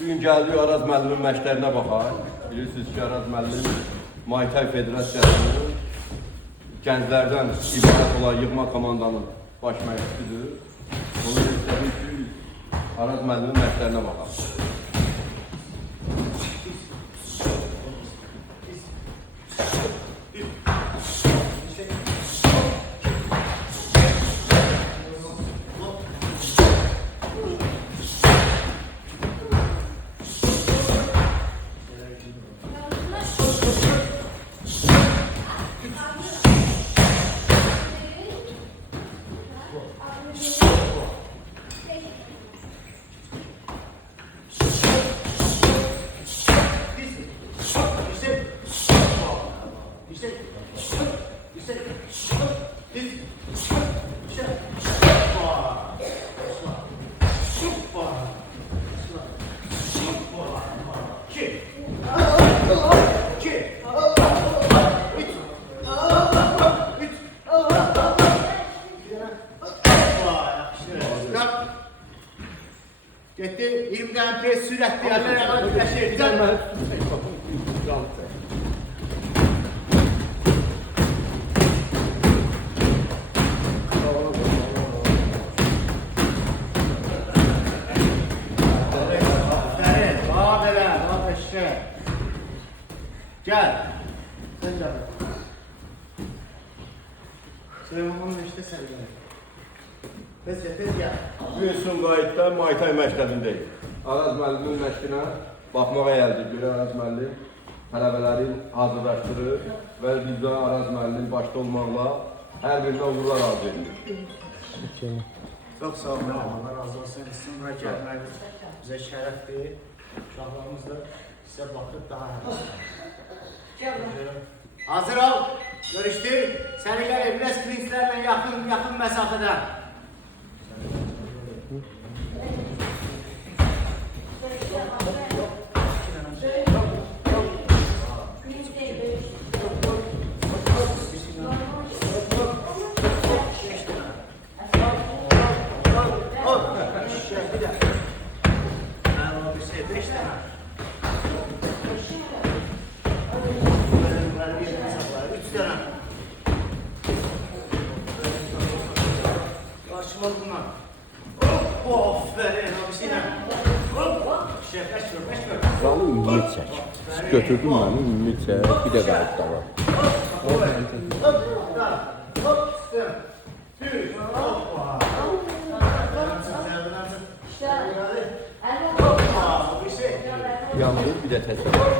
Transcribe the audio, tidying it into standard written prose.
Bugün gəldik Araz müəllimin məşqlərinə baxaq. Bilirsiniz ki, Araz müəllim Muay Thai Federasiyasının gənclərdən ibarət olan yığma komandanın baş məşqçisidir. Onu istədik ki, Araz müəllimin məşqlərinə baxaq. Gitti 20 tane pres süratli yerlere kadar taşıyır. Gel. Sen gel. Sen onun işte sen gel. Tez gel. Bugün Sumqayıtda Muay Thai məşqlərindəyik. Araz müəllimin məşqinə baxmağa gəldik. Görə Araz müəllim tələbələrin hazırlaşdırır və biz də Araz müəllim başda olmaqla hər birinə uğurlar arzu edirik. Çok sağ olun. Allah razı olsun. Sumqaya gəlmək bizə şərəfdir. Uşaqlarımız da sizə baxıb daha hazır ol. Görüşdür. Səninlə Evres Klinslərlə yaxın məsafədə. Zalı ümid çək. Götürdüm məni, ümid çək, bir də qayıt da var. Yandır, bir də təkrar.